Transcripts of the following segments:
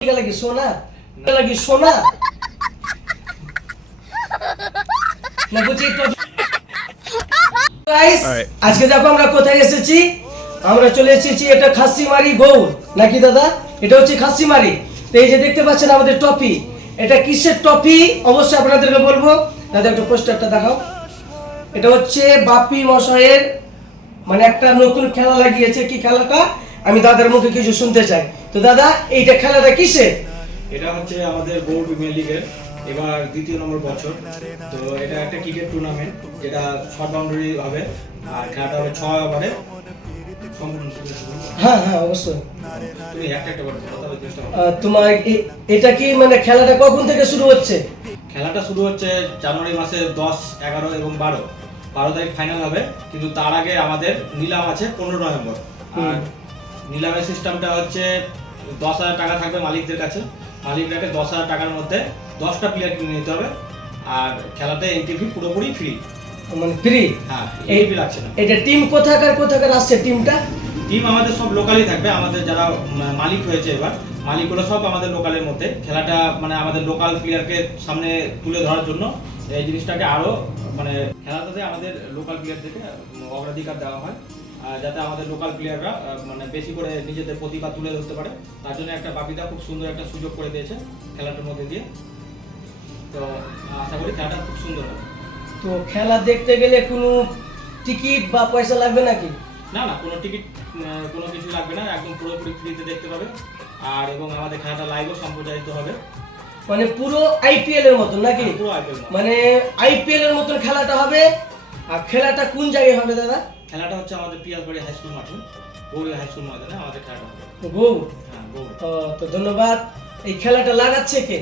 টিকা লাগি সোনা টিকা লাগি সোনা। না বুঝি আজকে দেখো আমরা কোথায় এসেছি? আমরা চলে এসেছি এটা খাসিমারি গৌর নাকি দাদা? এটা হচ্ছে খাসিমারি। তো এই যে দেখতে পাচ্ছেন আমাদের টপি। এটা কিসের টপি? অবশ্যই আপনাদেরকে বলব। দাদা একটু পোস্টারটা দেখাও। এটা হচ্ছে বাপি মশাইয়ের মানে একটা নতুন খেলা লাগিয়েছে। কি খেলাটা? আমি দাদার মুখে কিছু শুনতে চাই। তো দাদা এইটা খেলাটা কিসের? এটা হচ্ছে আমাদের বোর্ড প্রিমিয়ার লিগের এবার দ্বিতীয় নম্বর বছর। তো এটা একটা ক্রিকেট টুর্নামেন্ট যেটা শর্ট বাউন্ডারি হবে আর খেলাটা হবে ছয় ওভারে। হ্যাঁ হ্যাঁ অবশ্যই। তোমার এটা কি মানে খেলাটা কখন থেকে শুরু হচ্ছে? খেলাটা শুরু হচ্ছে জানুয়ারি মাসের দশ এগারো এবং বারো। বারো তারিখ ফাইনাল হবে কিন্তু তার আগে আমাদের নিলাম আছে পনেরো নভেম্বর। আর নিলামের সিস্টেমটা হচ্ছে দশ হাজার টাকা থাকবে মালিকদের কাছে। মালিকদেরকে দশ হাজার টাকার মধ্যে দশটা প্লেয়ার কিনে নিতে হবে। আর খেলাতে এন্ট্রি ফি পুরোপুরি ফ্রি মানে ফ্রি হ্যাঁ এই- এন্ট্রি লাগছে না। এটা টিম কোথাকার কোথাকার আসছে টিমটা টিম আমাদের সব লোকালই থাকবে। আমাদের যারা মালিক হয়েছে এবার মালিকগুলো সব আমাদের লোকালের মধ্যে। খেলাটা মানে আমাদের লোকাল প্লেয়ারকে সামনে তুলে ধরার জন্য এই জিনিসটাকে আরও মানে খেলাটাতে আমাদের লোকাল প্লেয়ারদেরকে অগ্রাধিকার দেওয়া হয়। যাতে আমাদের লোকাল প্লেয়াররা মানে বেশি করে নিজেদের প্রতিভা তুলে ধরতে পারে। তার জন্য একটা বাপিদা খুব সুন্দর একটা সুযোগ করে দিয়েছে খেলাটার মধ্যে দিয়ে। তো আশা করি খেলাটা খুব সুন্দর হবে। তো খেলা দেখতে গেলে কোনো টিকিট বা পয়সা লাগবে নাকি? না না কোনো টিকিট কোনো কিছু লাগবে না একদম পুরোপুরি ফ্রিতে দেখতে পাবে। আর এবং আমাদের খেলাটা লাইভও সম্প্রচারিত হবে। মানে পুরো আইপিএল এর মতন নাকি? পুরো আইপিএল মানে আইপিএল এর মতন খেলাটা হবে। আর খেলাটা কোন জায়গায় হবে দাদা? খেলাটা হচ্ছে আমাদের পিয়াসবাড়ি হাই স্কুল মাঠে গৌরী হাই স্কুল ময়দানে আমাদের খেলাটা হবে। গৌ হ্যাঁ তো ধন্যবাদ। এই খেলাটা লাগাচ্ছে কে?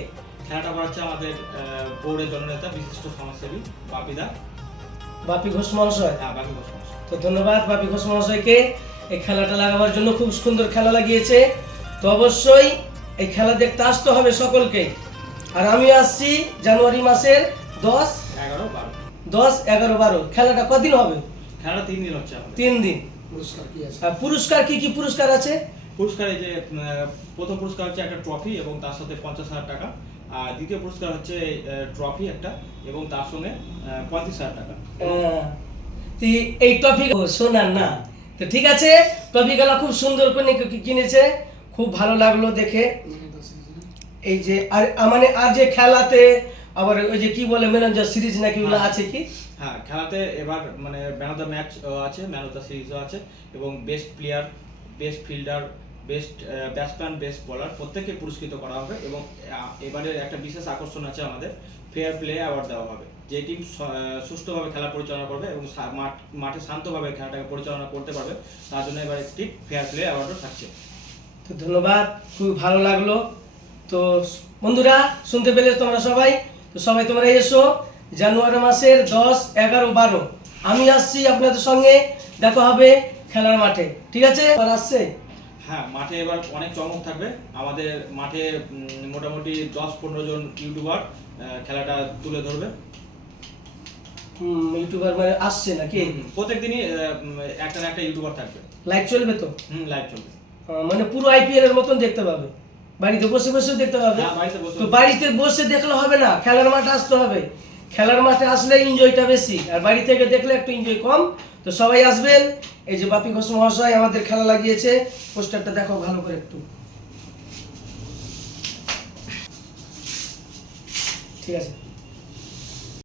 খেলাটা করাচ্ছে আমাদের বোর্ডের জননেতা বিশিষ্ট সমাজসেবী বাপিদা বাপি ঘোষ মহাশয়? হ্যাঁ বাপি ঘোষ মহাশয়। তো ধন্যবাদ বাপি ঘোষ মহাশয়কে। এই খেলাটা লাগাবার জন্য খুব সুন্দর খেলা লাগিয়েছে। তো অবশ্যই এই খেলা দেখতে আসতে হবে সকলকে। আর আমি আসছি জানুয়ারি মাসের দশ এগারো বারো। দশ এগারো বারো। খেলাটা কদিন হবে? খেলাটা তিন দিন হচ্ছে আমাদের। তিন দিন। পুরস্কার কি কি পুরস্কার আছে? পুরস্কার এই যে প্রথম পুরস্কার হচ্ছে একটা ট্রফি এবং তার সাথে পঞ্চাশ হাজার টাকা। আর দ্বিতীয় পুরস্কার হচ্ছে ট্রফি একটা এবং তার সঙ্গে পঁয়ত্রিশ হাজার টাকা। আহ, এই টপিক শোনার না। তো ঠিক আছে টপিকগুলো খুব সুন্দর করে কিনেছে। খুব ভালো লাগল দেখে। এই যে আর মানে আর যে খেলাতে আবার ওই যে কি বলে ম্যানেজার সিরিজ নাকি ওগুলো আছে কি? হ্যাঁ খেলাতে এবার মানে ম্যান অফ দ্য ম্যাচ আছে ম্যান অফ দ্য সিরিজও আছে এবং best player best fielder best batsman best bowler প্রত্যেককে পুরস্কৃত করা হবে এবং এবারের একটা বিশেষ আকর্ষণ আছে আমাদের ফেয়ার প্লে অ্যাওয়ার্ড দেওয়া হবে। যে টিম সুষ্ঠুভাবে খেলা পরিচালনা করবে এবং মাঠ শান্তভাবে খেলাটাকে পরিচালনা করতে পারবে তার জন্য এবার একটি ফেয়ার প্লে অ্যাওয়ার্ডও থাকছে। তো ধন্যবাদ খুব ভালো লাগল। তো বন্ধুরা শুনতে পেলে তোমরা সবাই। তো সবাই তোমরা এসো জানুয়ারি মাসের দশ এগারো বারো। আমি আসছি আপনাদের সঙ্গে দেখা হবে খেলার মাঠে। ঠিক আছে? আর আসছে? হ্যাঁ মাঠে এবার অনেক চমক থাকবে। আমাদের মাঠে মোটামুটি দশ পনেরো জন ইউটিউবার খেলাটা তুলে ধরবে। ইউটিউবার মানে আসছে নাকি? প্রত্যেক দিনই একটা না একটা ইউটিউবার থাকবে। লাইভ চলবে তো? হুম লাইভ চলবে। মানে পুরো আইপিএল এর মতন দেখতে পাবে। বাড়িতে বসে বসেও দেখতে পাবে। হ্যাঁ, তো বাড়িতে বসে দেখলে হবে না খেলার মাঠে আসতে হবে। খেলার মাঠে আসলে এনজয়টা বেশি আর বাড়ি থেকে দেখলে একটু এনজয় কম। তো সবাই আসবেন এই যে বাপি ঘোষ মহাশয় আমাদের খেলা লাগিয়েছে পোস্টারটা দেখো ভালো করে একটু। ঠিক আছে।